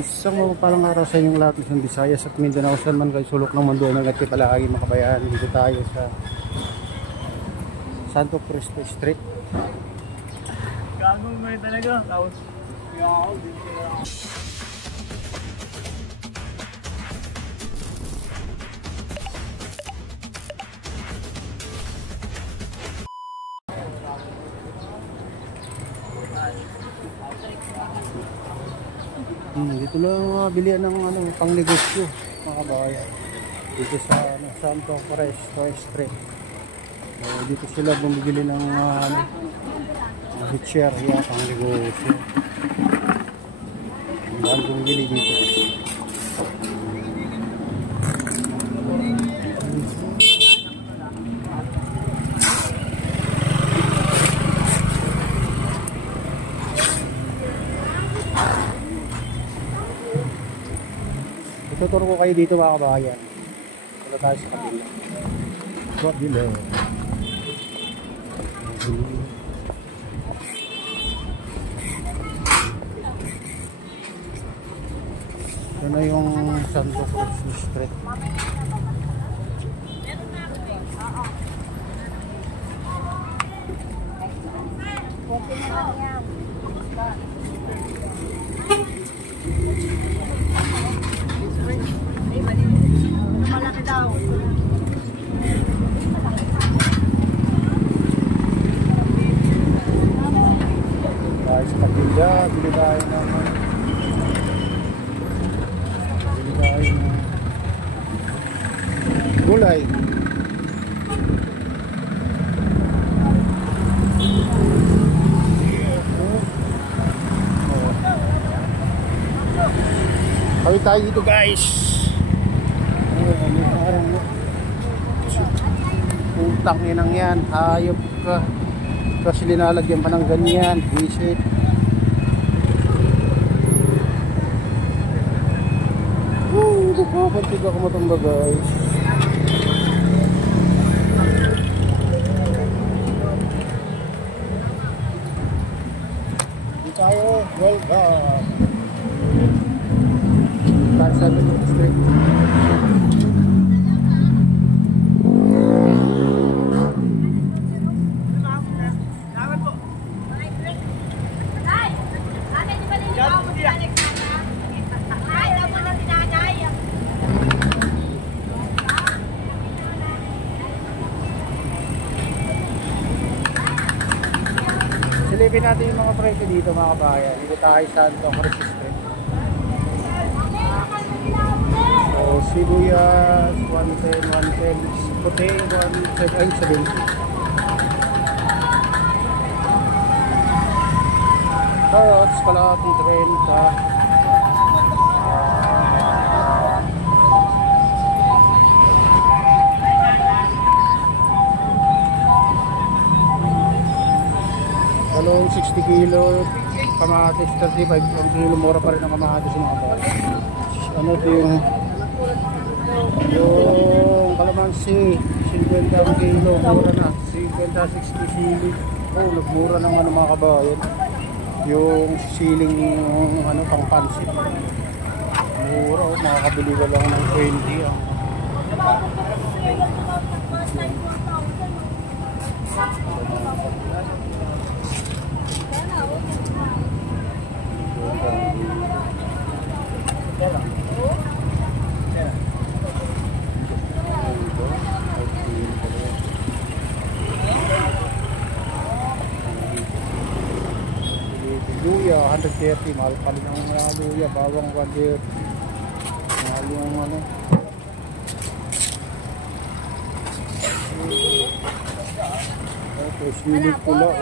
Isang mapapalang araw sa inyong lahat ng Visayas at Mindanao, saan man kayo sulok ng mundo ng at palagi makabayaan. Dito tayo sa Santo Cristo Street. Gagawin mo rin talaga. Tapos, dito lang bilihan ng pangnegosyo mga kabayan. Dito sa Santo Cristo Street. Dito sila bumibili ng chicherya pangnegosyo. Ang bumibili dito. Tuturo ko kayo dito mga kabayan. Wala tayo sa kabila. Kabila. Ito na yung Santo Cristo Street. malaki daw. Tayo sa kabila. Bili tayo ng gulay. Kawin tayo dito guys. Putang inang yan. Hayop ka. Kasi linalagyan pa ng ganyan. Visit. Papantig ako matamba guys. Dito tayo. Welcome. Tayo sa street. Silipin natin yung mga presyo dito mga kabayan. Dito tayo sa Santo Cristo Street. So, sibuyas, 110, puti, 170. Carrots, kalahati, 30. Talong 60 kilo, kamatis 35 ang kilo, mura pa rin ang kamatis mga kabayan. Ano ito yung kalamansi, 50 ang kilo, mura na, 50-60 sili. Oh, nagmura naman ang mga kabayan. Yung siling yung pang pansit. Mura, makakabili ka lang ng 20 luya, 130, mahal pa rin ang mga luya, bawang 130, mahal yung okay, sinig pula,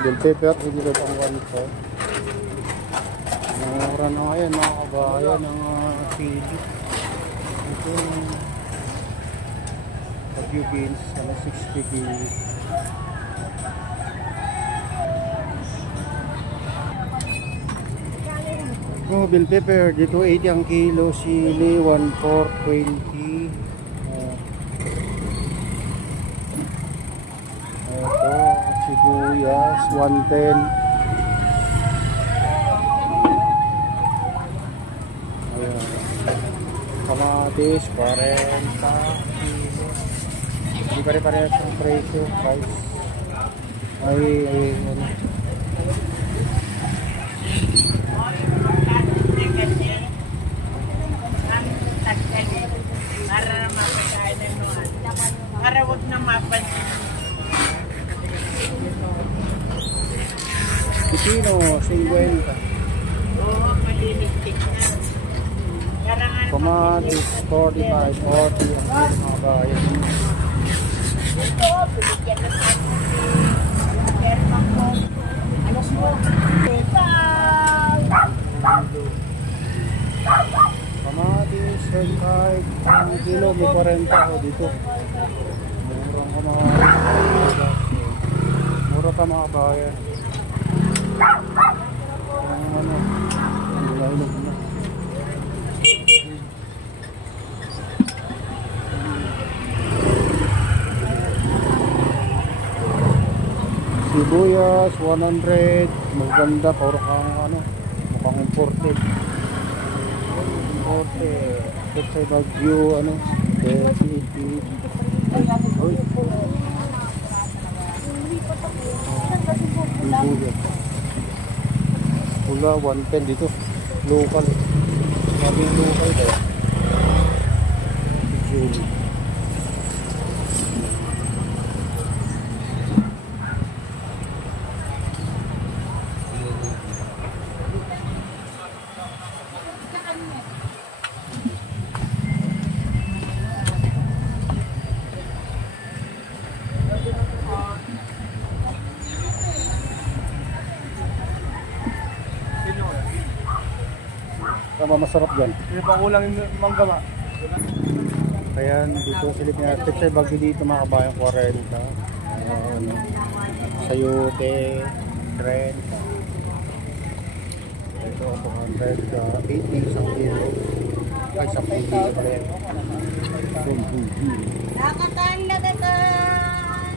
bell pepper, hindi ba pang 1 mura na ngayon mga kabayan ng sili. Ito yung Baguio beans, 60 kilo. Oh, bell pepper, dito 80 ang kilo, sili 1,420. Ito, sibuyas 110. kamatis, 40 kilo. Hindi pare-parehas ang presyo, guys. Ay, ano. Para wag na mapansin. Pipino, 50. Oo, maliligtik na. Karangan Kamatis, 45, 40 ang kilo mga bayan. ito, biligyan na sa akin. Perma ko. Alas mo. Kamatis, 25 ang kilo, may 40 ako dito. Murang kamatis. Mura ka mga bayan. Ang ano, ang ilog na. Sibuyas, 100. Maganda, puro kang ano, mukhang imported. Imported. Ito sa Baguio, ano, City. Uy. Sibuyas. Pula, 110 dito. Local. Sabi yung local kaya. Julie. Tama, masarap dyan. Hindi pa kulang yung mangga ba? Kaya dito silip niya. Picture bagi dito mga kabayang 40. Ano, sayote, 30. Ito 200. 80 isang kilo. Ay, 10 kilo pala yan. Lakatan, lagatan.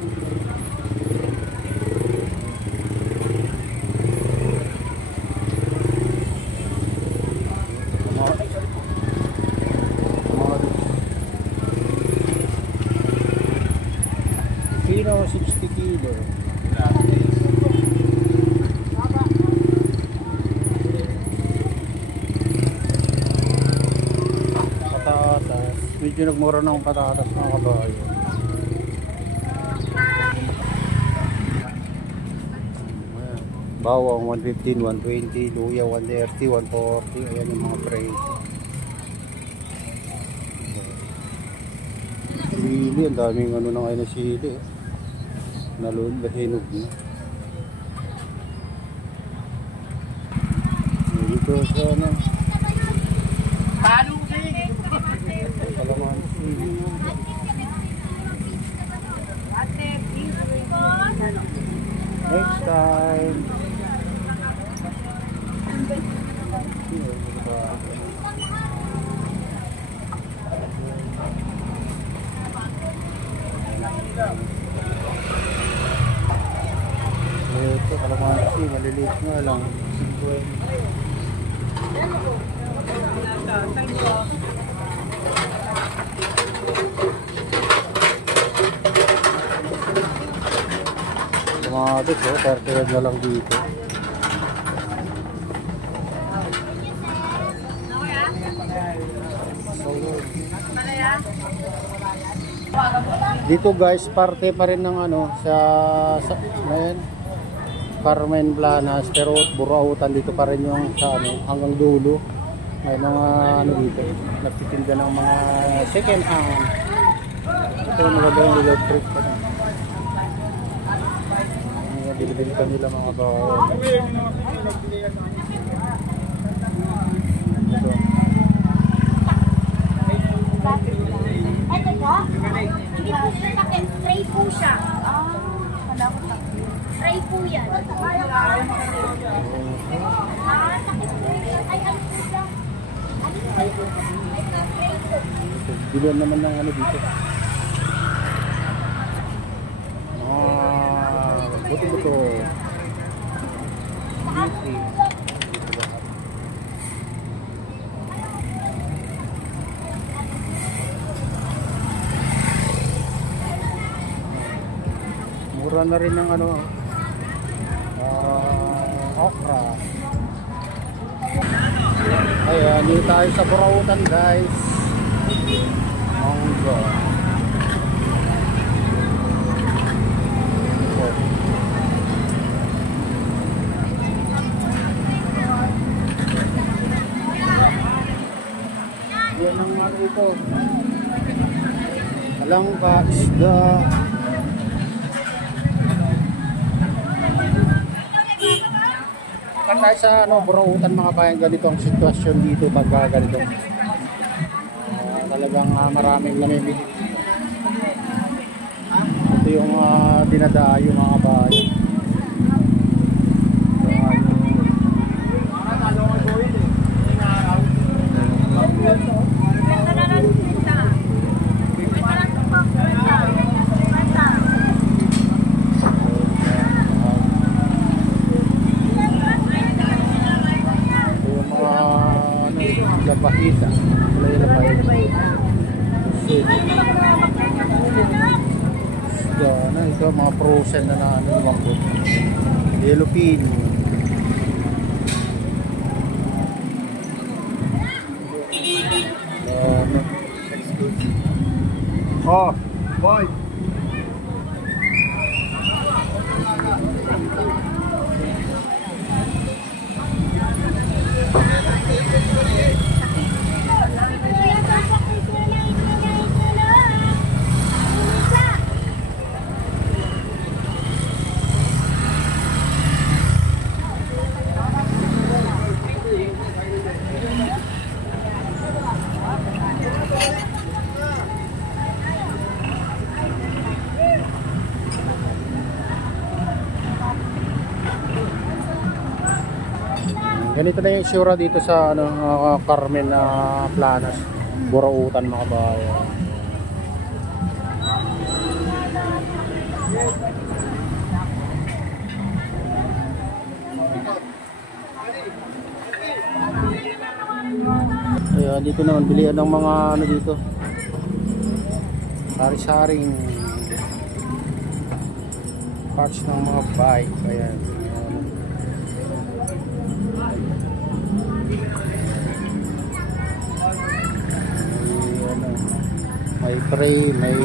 Pino, 60 kilo. Patatas. Medyo nagmura ng patatas mga kabayo. Bawang 115, 120, luya 130, 140. Ayan yung mga price. Sili, ang daming ano na ngayon na sili. Nalulahinog na. Dito sa ano. Paano kayo? Kalamansi. Next time. Ito, kalamansi, maliliit nga lang. 50. Kamatis, 30 na lang dito. Dito guys, parte pa rin ng ano sa ngayon, Carmen Planas, pero Burautan dito pa rin yung sa ano hanggang dulo. May mga ano dito, nagtitinda ng mga second hand. Ito yung mga yung electric pa na. Mga binibenta nila mga bawal. Ito. Ito po? Hindi po siya takip. Tray po siya. Wala ko takip. Tray po yan. Takip po yan. Ay, ano po siya? Ano po siya? Ay, tray po. Bilihan naman ng ano dito. Buto-buto. mura na rin ng ano, okra. Ayan, dito tayo sa Burautan guys. Mangga. Yan ang ano ito. Alangka, isda. Tayo sa ano, Burautan mga bayan, ganito ang sitwasyon dito pag ganito. Talagang maraming namimili. Ito yung dinadayo mga bayan. Lapahita. Ito mga frozen na ano yellow pin. Oh, boy. Ganito na yung isura dito sa ano, Carmen Planas, Burautan mga bayan. Ayan, dito naman bilihan ng mga ano dito. Sari-saring parts ng mga bike. Ayan. May tray, may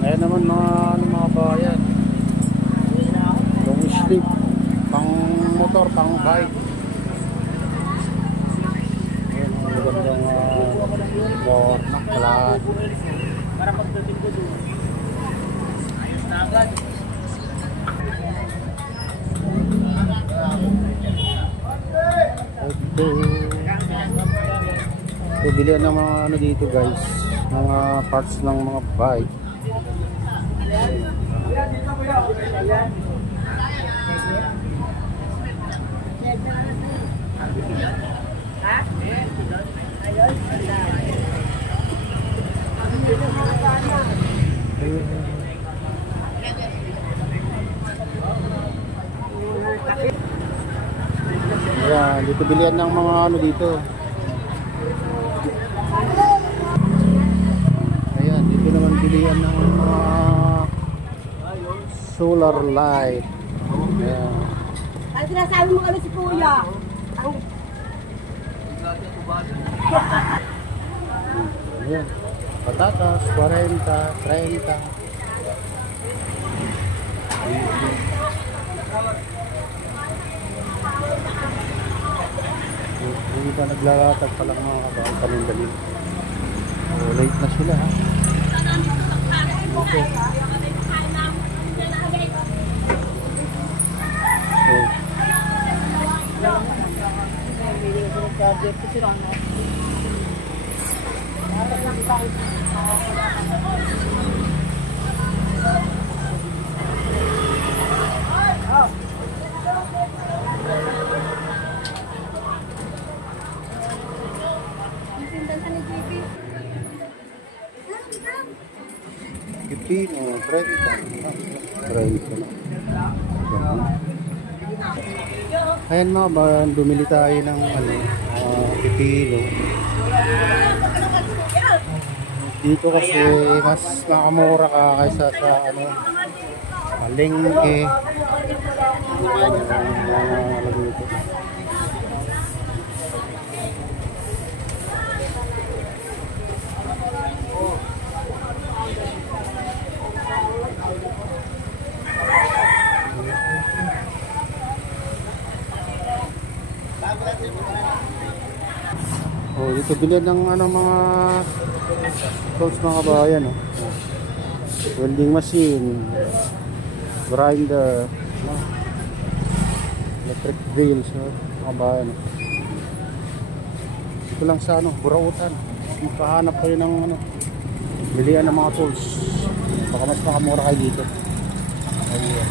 ayan naman mga bayan, long sleeve, pang motor, pang bike. Ayan, magandang nakala. Para pagdating ko doon ayos na agad. So, bilihan ng mga ano dito guys, mga parts ng mga bike. Ayan, dito bilihan ng mga ano dito. Ayan, dito naman bilihan ng mga solar light. Ayan. Ang sinasabi mo kami si Kuya. Ayan, patatas, 40, 30. Hindi pa naglalatag pa lang mga kabahay panindaling. So, late na sila ha. Okay. Pipino, 30. Ayan mga ba, bumili tayo ng ano, pipino. Dito kasi mas makamura ka kaysa sa ano, palengke. Ayan yung mga dito. Oh, dito bilhin ng ano mga tools mga kabayan, oh. Welding machine, grinder, no? Electric drills, no? Mga kabayan, oh. Dito lang sa ano, Burautan. Makahanap kayo ng ano, bilihan ng mga tools. Baka mas makamura kayo dito. Ayun.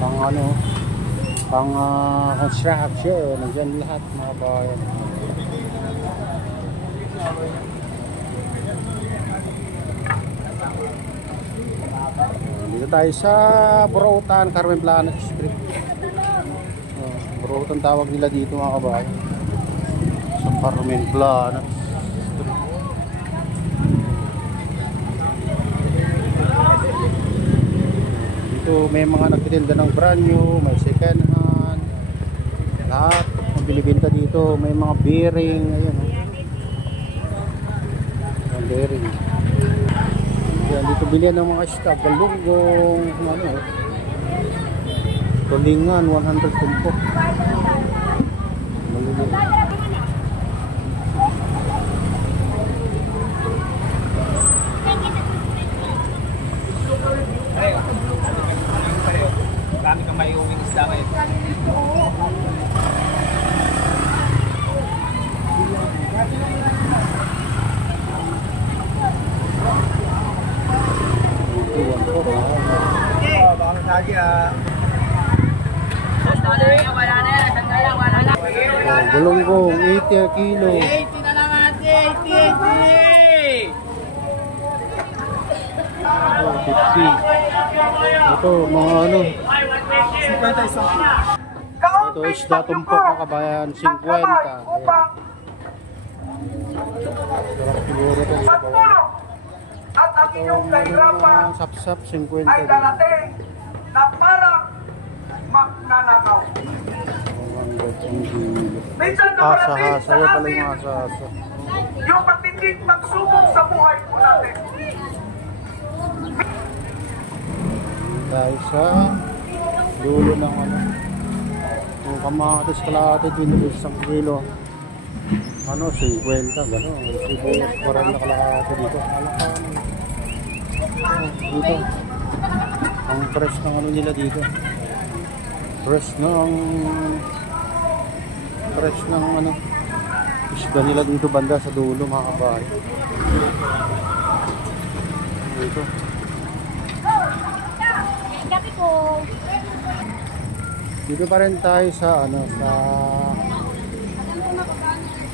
Pang ano, pang construction, nandiyan lahat mga kabayan. Dito tayo sa Burautan, Carmen Planas Street. Burautan tawag nila dito mga kabayan. Sa Carmen Planas Street. Dito may mga nagtitinda ng brand new, may second hand. Lahat ang binibenta dito, may mga bearing, ayun, bearing. Yan, dito bilihan ng mga stock, galunggong, ano, tulingan, 100 tumpok. Malulog. Dami kang may uwing isda ngayon. Baka masagi Galunggong, 80 a kilo. 80 na lang ate, 80! 50. Ito, mga ano. 50 isang. Ito, isda tumpok mga kabayan, 50. Ayan. Sarap siguro ito sa bawang. At ang inyong kahirapan Sap-sap, 50 ay din. darating na parang magnanakaw. Minsan dumarating Hasa-hasa, sa yan pala atin yung hasa-hasa. yung matinding pagsubok sa buhay po natin. Dahil sa dulo ng ano, yung kamatis kalahati, binili isang kilo. Ano, 50, gano'n. Sibuyas, parang nakalahati dito. Dito. Ang fresh ng ano nila dito. Fresh ng ano, isda nila dito banda sa dulo mga kabahay. Dito. Kapi ko. Dito pa rin tayo sa ano, sa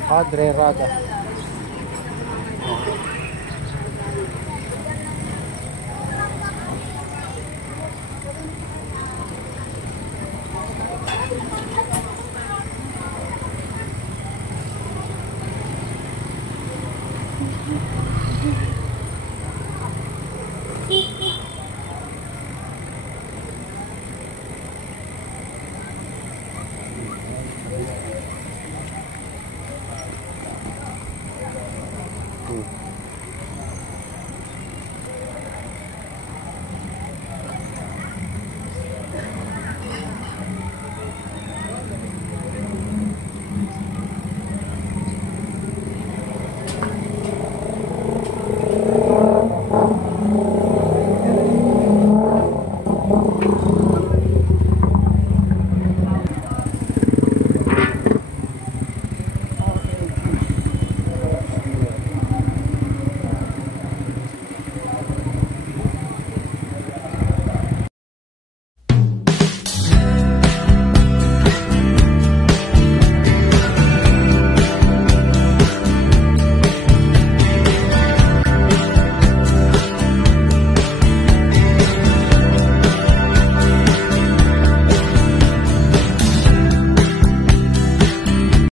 Padre Rada.